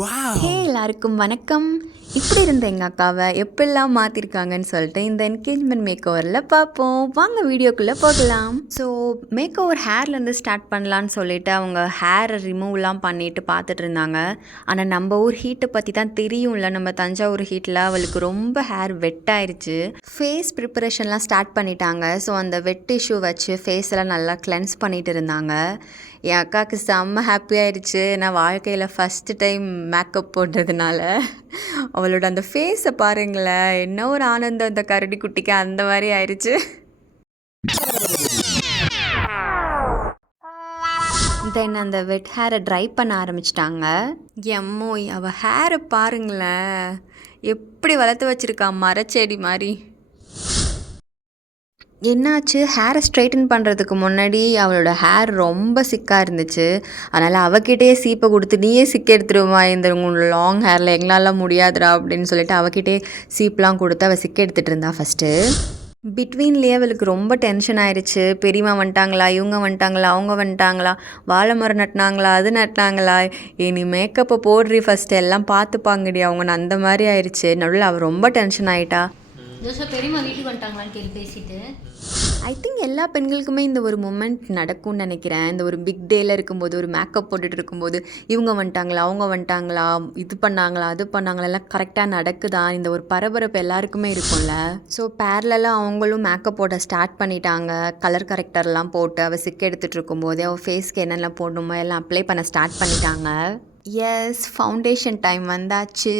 ஹே எல்லாருக்கும் வணக்கம். இப்படி இருந்த எங்கள் அக்காவை எப்படிலாம் மாற்றிருக்காங்கன்னு சொல்லிட்டு இந்த என்கேஜ்மெண்ட் மேக் ஓவரில் பார்ப்போம். வாங்க வீடியோக்குள்ளே போகலாம். ஸோ மேக் ஓவர் ஹேர்லேருந்து ஸ்டார்ட் பண்ணலான்னு சொல்லிட்டு அவங்க ஹேரை ரிமூவ்லாம் பண்ணிட்டு பார்த்துட்டு இருந்தாங்க. ஆனால் நம்ம ஊர் ஹீட்டை பற்றி தான் தெரியும்ல, நம்ம தஞ்சாவூர் ஹீட்டில் அவளுக்கு ரொம்ப ஹேர் வெட்டாயிருச்சு. ஃபேஸ் ப்ரிப்பரேஷன்லாம் ஸ்டார்ட் பண்ணிட்டாங்க. ஸோ அந்த வெட் டிஷ்யூ வச்சு ஃபேஸ் எல்லாம் நல்லா கிளென்ஸ் பண்ணிட்டு இருந்தாங்க. என் அக்காவுக்கு செம்ம ஹாப்பியாகிடுச்சு. நான் வாழ்க்கையில் ஃபஸ்ட்டு டைம் மேக்கப் போட்டதுனால அவளோட அந்த ஃபேஸை பாருங்களேன், என்ன ஒரு ஆனந்தம் அந்த கரடி குட்டிக்கு, அந்த மாதிரி ஆயிடுச்சு. தென் அந்த வெட் ஹேரை ட்ரை பண்ண ஆரம்பிச்சிட்டாங்க. எம்மோ அவள் ஹேரை பாருங்களேன், எப்படி வளர்த்து வச்சுருக்கா, மரச்செடி மாதிரி. என்னாச்சு, ஹேரை ஸ்ட்ரைட்டன் பண்ணுறதுக்கு முன்னாடி அவளோட ஹேர் ரொம்ப சிக்காக இருந்துச்சு. அதனால் அவகிட்டே சீப்பை கொடுத்து, நீயே சிக்க எடுத்துருவா இந்த லாங் ஹேரில், எங்களால் முடியாதுடா அப்படின்னு சொல்லிட்டு அவகிட்டே சீப்லாம் கொடுத்து அவள் சிக்க எடுத்துகிட்டு இருந்தா. ஃபஸ்ட்டு பிட்வீன்லேயே அவளுக்கு ரொம்ப டென்ஷன் ஆயிடுச்சு. பெரியம்மா வந்துட்டாங்களா, இவங்க வந்துட்டாங்களா, அவங்க வந்துட்டாங்களா, வாழை மரம் நட்டினாங்களா, அது நட்டினாங்களா, நீ மேக்கப்பை போடுறி ஃபஸ்ட்டு, எல்லாம் பார்த்துப்பாங்கடி அவங்க, அந்த மாதிரி ஆயிடுச்சு. நடுவில் அவள் ரொம்ப டென்ஷன் ஆகிட்டா. பெரியம்மா வீட்டுக்கு வந்துட்டாங்களான்னு கேள்வி பேசிட்டு ஐ திங்க் எல்லா பெண்களுக்குமே இந்த ஒரு மூமெண்ட் நடக்கும்னு நினைக்கிறேன். இந்த ஒரு பிக் டேயில் இருக்கும்போது, ஒரு மேக்கப் போட்டுட்டு இருக்கும்போது, இவங்க வந்துட்டாங்களா, அவங்க வந்துட்டாங்களா, இது பண்ணாங்களா, அது பண்ணாங்களா, எல்லாம் கரெக்டாக நடக்குதா, இந்த ஒரு பரபரப்பு எல்லாருக்குமே இருக்கும்ல. ஸோ பேரலெல்லாம் அவங்களும் மேக்கப் போட ஸ்டார்ட் பண்ணிட்டாங்க. கலர் கரெக்டர்லாம் போட்டு அவள் சிக்க எடுத்துகிட்டு இருக்கும்போதே அவள் ஃபேஸ்க்கு என்னெல்லாம் போடணுமோ எல்லாம் அப்ளை பண்ண ஸ்டார்ட் பண்ணிட்டாங்க. எஸ், ஃபவுண்டேஷன் டைம் வந்தாச்சு.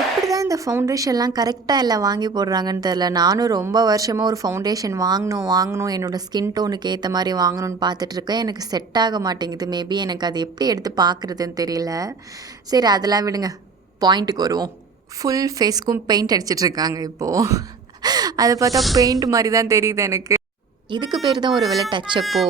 எப்படி தான் இந்த ஃபவுண்டேஷன்லாம் கரெக்டாக எல்லாம் வாங்கி போடுறாங்கன்னு தெரில. நானும் ரொம்ப வருஷமாக ஒரு ஃபவுண்டேஷன் வாங்கணும் என்னோடய ஸ்கின் டோனுக்கு ஏற்ற மாதிரி வாங்கணும்னு பார்த்துட்ருக்கேன். எனக்கு செட் ஆக மாட்டேங்குது. மேபி எனக்கு அது எப்படி எடுத்து பார்க்குறதுன்னு தெரியல. சரி அதெல்லாம் விடுங்க, பாயிண்ட்டுக்கு வருவோம். ஃபுல் ஃபேஸ்க்கும் பெயிண்ட் அடிச்சிட்ருக்காங்க இப்போது. அதை பார்த்தா பெயிண்ட் மாதிரி தான் தெரியுது எனக்கு. இதுக்கு பேர் தான் ஒரு வேளை டச்சப்போ.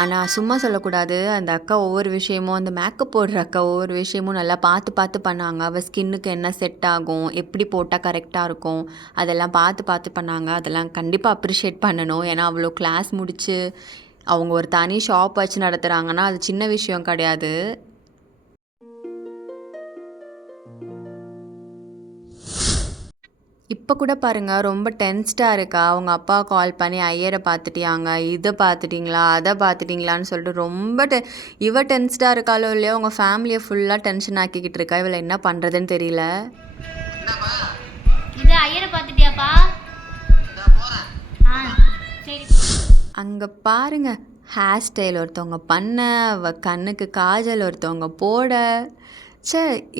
ஆனால் சும்மா சொல்லக்கூடாது. அந்த அக்கா ஒவ்வொரு விஷயமும், அந்த மேக்கப் போடுற அக்கா ஒவ்வொரு விஷயமும் நல்லா பார்த்து பண்ணாங்க. அவள் ஸ்கின்னுக்கு என்ன செட் ஆகும், எப்படி போட்டால் கரெக்டாக இருக்கும், அதெல்லாம் பார்த்து பண்ணாங்க. அதெல்லாம் கண்டிப்பாக அப்ரிஷியேட் பண்ணணும். ஏன்னா அவ்வளோ கிளாஸ் முடித்து அவங்க ஒரு தனி ஷாப் வச்சு நடத்துகிறாங்கன்னா அது சின்ன விஷயம் கிடையாது. இப்போ கூட பாருங்கள், ரொம்ப டென்ஸ்டாக இருக்கா. அவங்க அப்பா கால் பண்ணி ஐயரை பார்த்துட்டியாங்க, இதை பார்த்துட்டிங்களா, அதை பார்த்துட்டிங்களான்னு சொல்லிட்டு ரொம்ப இவ டென்ஸ்டாக இருக்காளோ இல்லையோ, அவங்க ஃபேமிலியை ஃபுல்லாக டென்ஷன் ஆக்கிக்கிட்டு இருக்கா. இவளை என்ன பண்ணுறதுன்னு தெரியல. ஐயரை பார்த்துட்டியாப்பா? அங்கே பாருங்க, ஹேர் ஸ்டைல் ஒருத்தவங்க பண்ண, கண்ணுக்கு காஜல் ஒருத்தவங்க போட.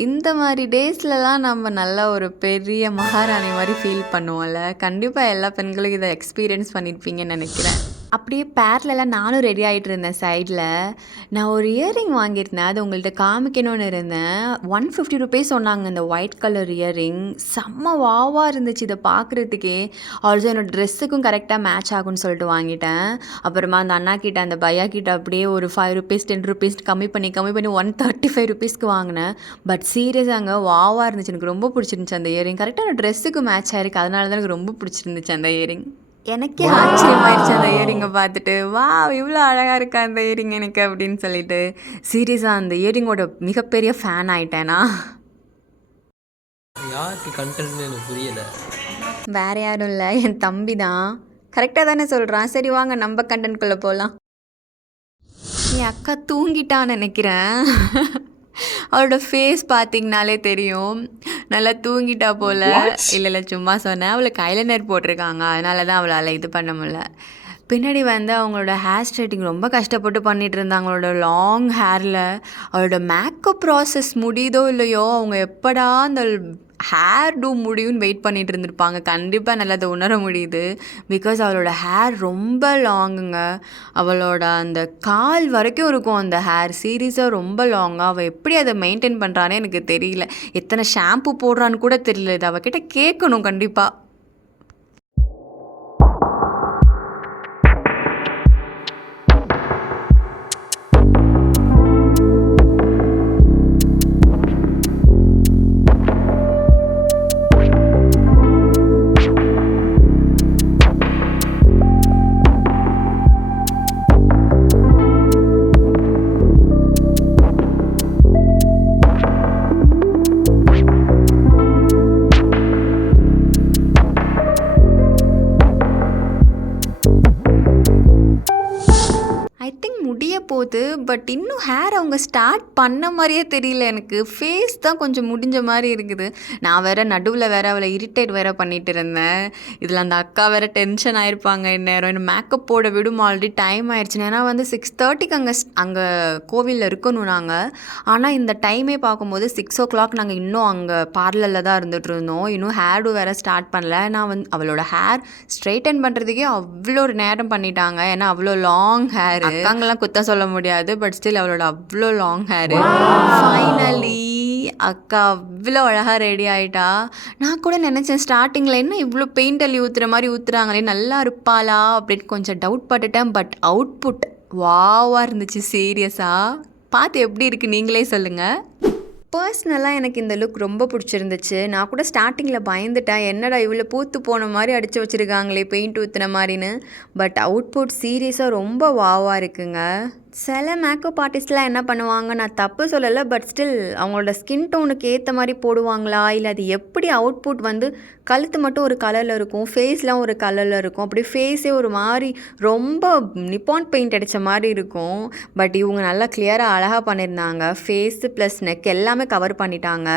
இந்த மாதிரி டேஸ்லலாம் நம்ம நல்லா ஒரு பெரிய மகாராணி மாதிரி ஃபீல் பண்ணுவோம்ல. கண்டிப்பாக எல்லா பெண்களும் இதை எக்ஸ்பீரியன்ஸ் பண்ணியிருப்பீங்கன்னு நினைக்கிறேன். அப்படியே பேரலெல்லாம் நானும் ரெடி ஆகிட்டு இருந்தேன். சைடில் நான் ஒரு இயரிங் வாங்கியிருந்தேன், அது உங்கள்கிட்ட காமிக்கணும்னு இருந்தேன். 150 ருபீஸ் சொன்னாங்க இந்த ஒயிட் கலர் இயரிங். செம்ம வாவாக இருந்துச்சு இதை பார்க்குறதுக்கே. ஆல்சோ என்னோடய ட்ரெஸ்ஸுக்கும் கரெக்டாக மேட்ச் ஆகும்னு சொல்லிட்டு வாங்கிட்டேன். அப்புறமா அந்த அண்ணா கிட்ட, அந்த பையா கிட்ட அப்படியே ஒரு 5 ருபீஸ் 10 ருபீஸ் கம்மி பண்ணி 135 ருபீஸ்க்கு வாங்கினேன். பட் சீரியஸாங்க வாவாக இருந்துச்சு, எனக்கு ரொம்ப பிடிச்சிருந்துச்சு அந்த இயரிங். கரெக்டாக அந்த ட்ரெஸ்ஸுக்கு மேட்ச் ஆகிருக்கு, அதனால தான் எனக்கு ரொம்ப பிடிச்சிருந்துச்சு அந்த இயரிங். எனக்கே ஆச்சரியமாயிடுச்சு அந்த இயரிங்கை பார்த்துட்டு. வா, இவ்வளோ அழகாக இருக்கா அந்த இயரிங் எனக்கு அப்படின்னு சொல்லிட்டு. சீரியஸாக அந்த இயரிங்கோட மிகப்பெரிய ஃபேன் ஆகிட்டேனா. யாருக்கு கண்டென்ட்னு எனக்கு புரியல. வேறு யாரும் இல்லை, என் தம்பி தான். கரெக்டாக தானே சொல்கிறான். சரி வாங்க நம்ம கண்டென்ட்குள்ளே போகலாம். என் அக்கா தூங்கிட்டான்னு நினைக்கிறேன். அவளோட ஃபேஸ் பார்த்திங்கனாலே தெரியும், நல்லா தூங்கிட்டா போல். இல்லை சும்மா சொன்னேன். அவளுக்கு ஐலைனர் போட்டிருக்காங்க, அதனால தான் அவளால் இது பண்ண முடியல. பின்னாடி வந்து அவங்களோட ஹேர் ஸ்ட்ரைட்டிங் ரொம்ப கஷ்டப்பட்டு பண்ணிகிட்டு இருந்தாங்க அவங்களோட லாங் ஹேரில். அவளோட மேக்கப் ப்ராசஸ் முடியுதோ இல்லையோ, அவங்க எப்படா அந்த ஹேர் டூ முடியும்னு வெயிட் பண்ணிகிட்டு இருந்திருப்பாங்க. கண்டிப்பாக நல்லா அதை உணர முடியுது. பிகாஸ் அவளோட ஹேர் ரொம்ப லாங்குங்க. அவளோட அந்த கால் வரைக்கும் இருக்கும் அந்த ஹேர். சீரியஸாக ரொம்ப லாங்காக. அவள் எப்படி அதை மெயின்டைன் பண்ணுறானே எனக்கு தெரியல. எத்தனை ஷாம்பு போடுறான்னு கூட தெரியல. இது அவகிட்ட கேட்கணும் கண்டிப்பாக. போகுது. பட் இன்னும் ஹேர் அவங்க ஸ்டார்ட் பண்ண மாதிரியே தெரியல எனக்கு. ஃபேஸ் தான் கொஞ்சம் முடிஞ்ச மாதிரி இருக்குது. நான் வேற நடுவில் வேற அவளை இரிட்டேட் வேற பண்ணிட்டு இருந்தேன். இதில் அந்த அக்கா வேற டென்ஷன் ஆயிருப்பாங்க இந்நேரம். என்ன மேக்கப் போட விடும், ஆல்ரெடி டைம் ஆயிடுச்சு. ஏன்னா வந்து 6:30க்கு அங்கே கோவிலில் இருக்கணும் நாங்கள். ஆனால் இந்த டைமே பார்க்கும்போது 6 o'clock நாங்கள் இன்னும் அங்கே பார்லரில் தான் இருந்துகிட்டு இருந்தோம். இன்னும் ஹேரும் வேற ஸ்டார்ட் பண்ணல. நான் வந்து அவளோட ஹேர் ஸ்ட்ரைட்டன் பண்ணுறதுக்கே அவ்வளோ ஒரு நேரம் பண்ணிட்டாங்க. ஏன்னா அவ்வளோ லாங் ஹேர். அக்காங்கெல்லாம் குத்தம் சொல்ல முடியாது. பட் ஸ்டில் அவளோட அவ்வளோ லாங் ஹேரு. ஃபைனலி அக்கா அவ்வளோ அழகாக ரெடி ஆகிட்டா. நான் கூட நினச்சேன் ஸ்டார்டிங்கில் என்ன இவ்வளோ பெயிண்ட் அள்ளி ஊற்றுற மாதிரி ஊற்றுறாங்களே, நல்லா இருப்பாளா அப்படின்னு கொஞ்சம் டவுட் பட்டுட்டேன். பட் அவுட்புட் வாவாக இருந்துச்சு. சீரியஸாக பார்த்து எப்படி இருக்குது நீங்களே சொல்லுங்கள். பர்சனலாக எனக்கு இந்த லுக் ரொம்ப பிடிச்சிருந்துச்சு. நான் கூட ஸ்டார்டிங்கில் பயந்துட்டேன், என்னடா இவ்வளோ பூத்து போன மாதிரி அடித்து வச்சுருக்காங்களே பெயிண்ட் ஊற்றுன மாதிரின்னு. பட் அவுட்புட் சீரியஸாக ரொம்ப வாவாக இருக்குங்க. சில மேக்கப் ஆர்டிஸ்ட்லாம் என்ன பண்ணுவாங்க, நான் தப்பு சொல்லலை, பட் ஸ்டில் அவங்களோட ஸ்கின் டோனுக்கு ஏற்ற மாதிரி போடுவாங்களா, இல்லை அது எப்படி அவுட்புட் வந்து கழுத்து மட்டும் ஒரு கலரில் இருக்கும், ஃபேஸ்லாம் ஒரு கலரில் இருக்கும், அப்படி ஃபேஸே ஒரு மாதிரி ரொம்ப நிப்பான் பெயிண்ட் அடித்த மாதிரி இருக்கும். பட் இவங்க நல்லா கிளியராக அழகாக பண்ணியிருந்தாங்க. ஃபேஸு ப்ளஸ் நெக் எல்லாமே கவர் பண்ணிட்டாங்க.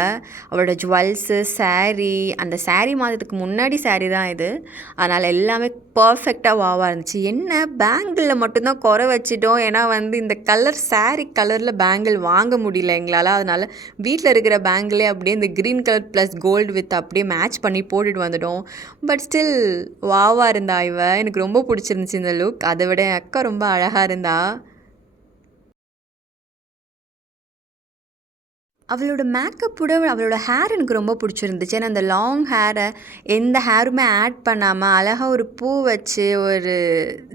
அவளோட ஜுவல்ஸு, சாரீ, அந்த சாரீ மாதத்துக்கு முன்னாடி சாரீ தான் இது. அதனால் எல்லாமே பர்ஃபெக்டாக வாவாக இருந்துச்சு. என்ன பேங்கிளில் மட்டும்தான் குறை வச்சிட்டோம். ஏன்னா வந்து இந்த கலர் சாரீ கலரில் பேங்கிள் வாங்க முடியல எங்களால். அதனால் வீட்டில் இருக்கிற பேங்கிளே அப்படியே இந்த green colour plus gold with அப்படியே மேட்ச் பண்ணி போட்டுட்டு வந்துட்டோம். பட் ஸ்டில் வாவாக இருந்தா இவ. எனக்கு ரொம்ப பிடிச்சிருந்துச்சி இந்த லுக். அதை விட என் அக்கா ரொம்ப அழகாக இருந்தா. அவளோட மேக்கப்போட அவளோட ஹேர் எனக்கு ரொம்ப பிடிச்சிருந்துச்சு. ஏன்னா அந்த லாங் ஹேரை எந்த ஹேருமே ஆட் பண்ணாமல் அழகாக ஒரு பூ வச்சு ஒரு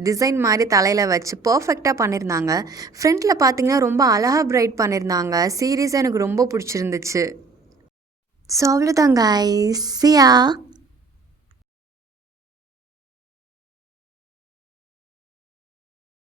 டிசைன் மாதிரி தலையில் வச்சு பர்ஃபெக்டாக பண்ணியிருந்தாங்க. ஃப்ரண்ட்டில் பார்த்தீங்கன்னா ரொம்ப அழகாக பிரைட் பண்ணியிருந்தாங்க. சீரியஸாக எனக்கு ரொம்ப பிடிச்சிருந்துச்சு. ஸோ அவ்வளோதாங்க. சியா.